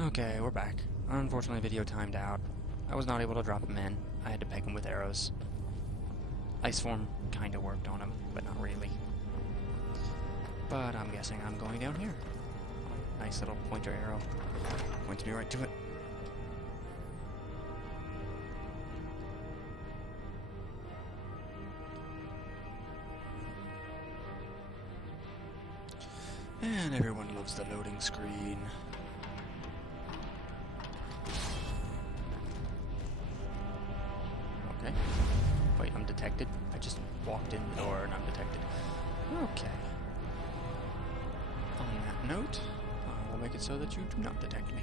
Okay, we're back. Unfortunately, video timed out. I was not able to drop him in. I had to peg him with arrows. Ice form kinda worked on him, but not really. But I'm guessing I'm going down here. Nice little pointer arrow. Points me right to it. And everyone loves the loading screen. Okay. Wait, I'm detected? I just walked in the door and I'm detected. Okay. On that note, I will make it so that you do not detect me.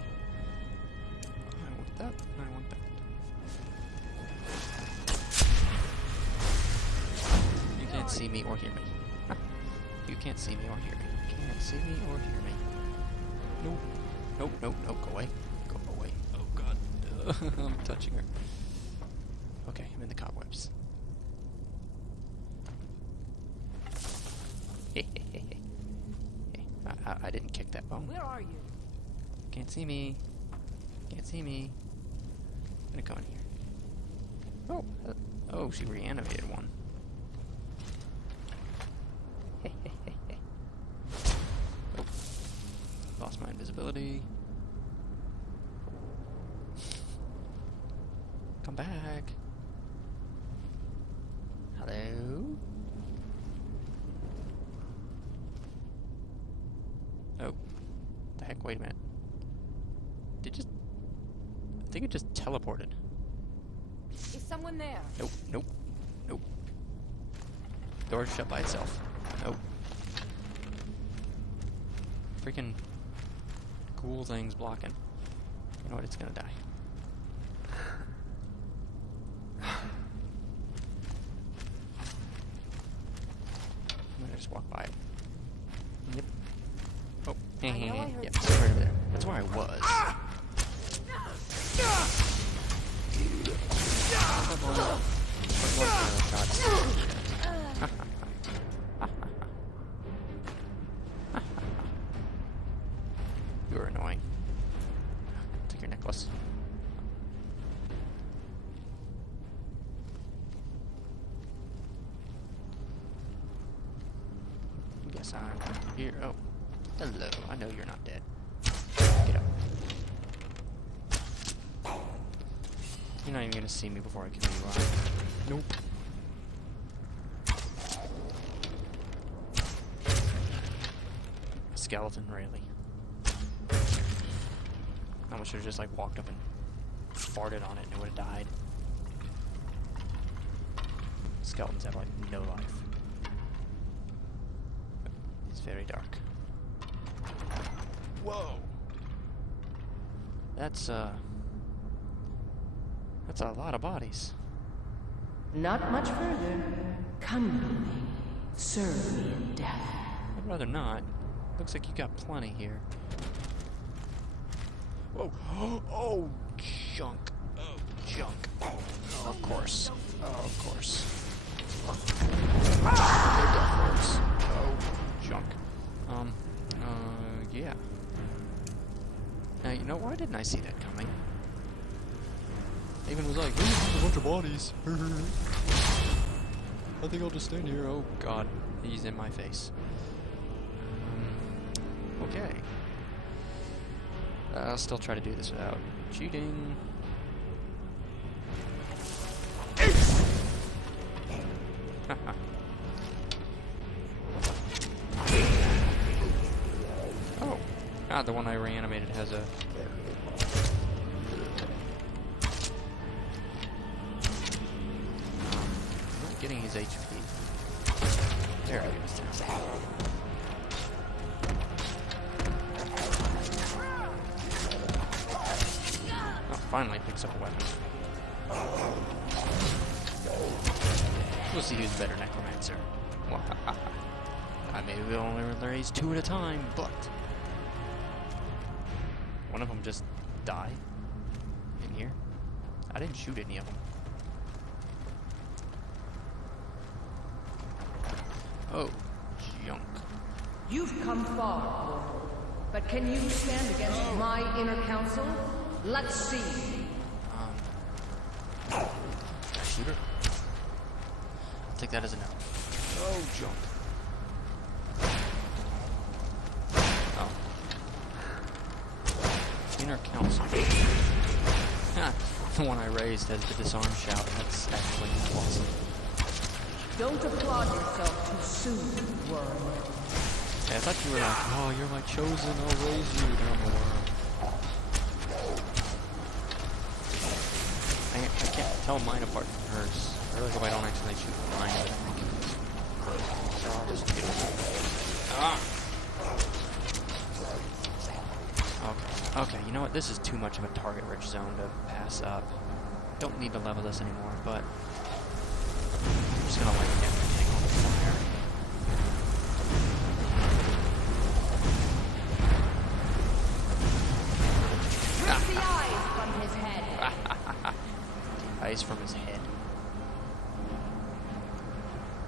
I want that, and I want that. You can't see me or hear me. You can't see me or hear me. Can't see me or hear me. Nope. Nope, nope, nope. Go away. Go away. Oh, God. I'm touching her. Okay, I'm in the cobwebs. I didn't kick that bone. Where are you? Can't see me. Can't see me. I'm gonna go in here. Oh, oh, she reanimated one. Oh, lost my invisibility. Come back. Hello? Oh. The heck? Wait a minute. Did just... I think it just teleported. Is someone there? Nope, nope, nope. Door's shut by itself. Nope. Freaking cool thing's blocking. You know what? It's gonna die. I'm gonna just walk by it. Yep. Oh, I know I heard yep, it's right over there. That's where I was. You're annoying. Take your necklace. Guess I'm here. Oh, hello. I know you're not dead. Get up. You're not even gonna see me before I kill you, are you? Nope. A skeleton, really. I almost should have just like walked up and farted on it and it would have died. Skeletons have like no life. It's very dark. Whoa! That's a lot of bodies. Not much further. Come with me. Serve me in death. I'd rather not. Looks like you got plenty here. Whoa! Oh, junk! Oh, junk! Oh, of course. Oh, of course. Oh, junk. Yeah. Now, you know, why didn't I see that coming? Even was like, hey, a bunch of bodies. I think I'll just stand here. Oh, God. He's in my face. Okay. I'll still try to do this without cheating. Oh. Ah, the one I reanimated has a... I'm not getting his HP. There it is. Oh, finally picks up a weapon. We'll see who's the better necromancer. I maybe we'll only raise two at a time, but one of them just died in here. I didn't shoot any of them. Oh, junk. You've come far, mortal. But can you stand against my my inner council? Let's see. Shooter? I'll take that as a no. Oh, jump. Oh. Inner council. The one I raised has the disarm shout. That's actually awesome. Don't applaud yourself too soon, worm. Yeah, I thought you were like, oh, you're my chosen, I'll raise you. No, I'm a worm. I can't tell mine apart from hers. I really hope I don't accidentally shoot mine, but I think it's close. So I'll just get it. Ah! Okay, you know what? This is too much of a target-rich zone to pass up. Don't need to level this anymore, but I'm just gonna let it get on fire. Rip the eyes from his head. The eyes from his head.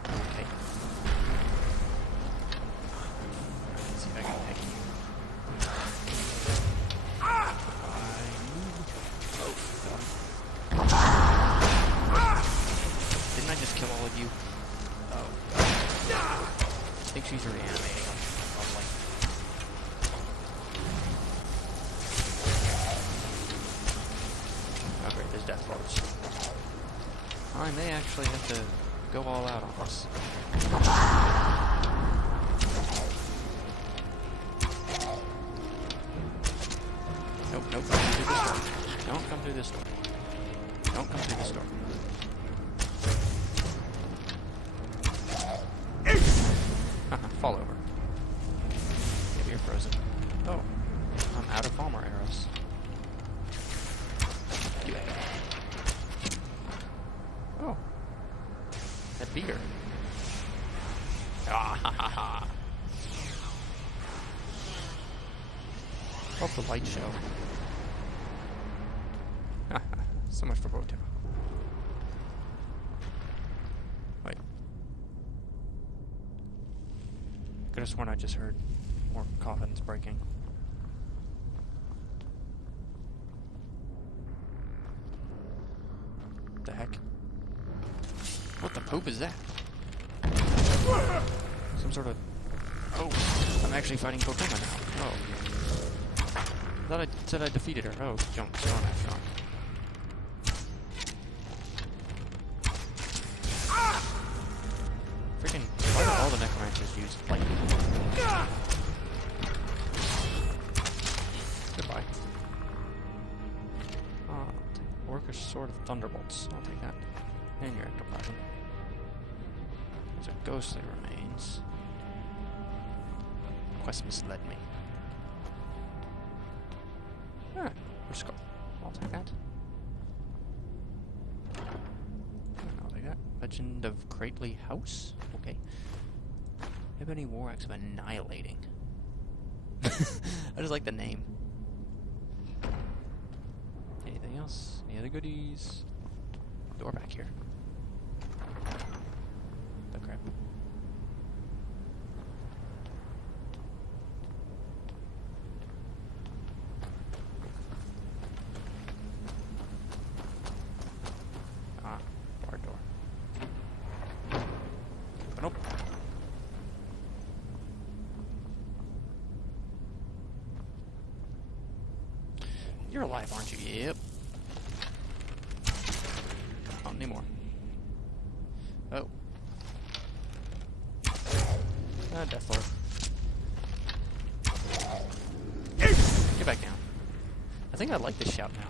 Okay. Let's see if I can pick you. Didn't I just kill all of you? Oh. I think she's reanimating them. Lovely. Oh great, there's death lords. I may actually have to go all out on us. Nope, nope, come through this door. Don't come through this door. Don't come through this door. Fall over. Maybe you're frozen. Oh, I'm out of bomber arrows. You ain't. Oh, that beat her. Ah ha ha ha. Love the light show. So much for Boto. Wait. Could have sworn I just heard more coffins breaking. What the heck? What the poop is that? Some sort of... Oh, I'm actually fighting Pokemon now. Oh. I thought I said I defeated her. Oh, jump, storm after all. Freaking, why do all the necromancers use lightning? Goodbye. Orcish Sword of Thunderbolts. I'll take that. And your ectoplasm. Those are ghostly remains. Quest misled me. Ah, or skull. I'll take that. I'll take that. Legend of Crately House? Okay. Ebony War Axe of Annihilating. I just like the name. Anything else? Any other goodies? Door back here. The crap. Ah, bar door. Nope. You're alive, aren't you? Yep. Not anymore. Oh. Ah, Death Lord. Get back down. I think I like this shout now.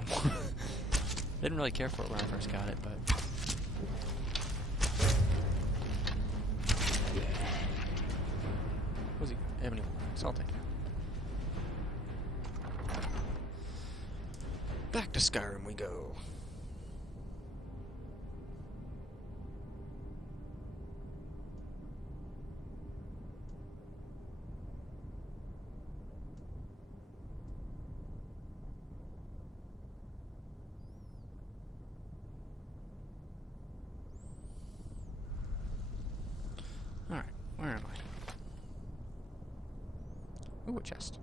Didn't really care for it when I first got it, but... What was he? Ebony War Axe. I'll take that. Back to Skyrim we go. Alright, where am I? Ooh, a chest.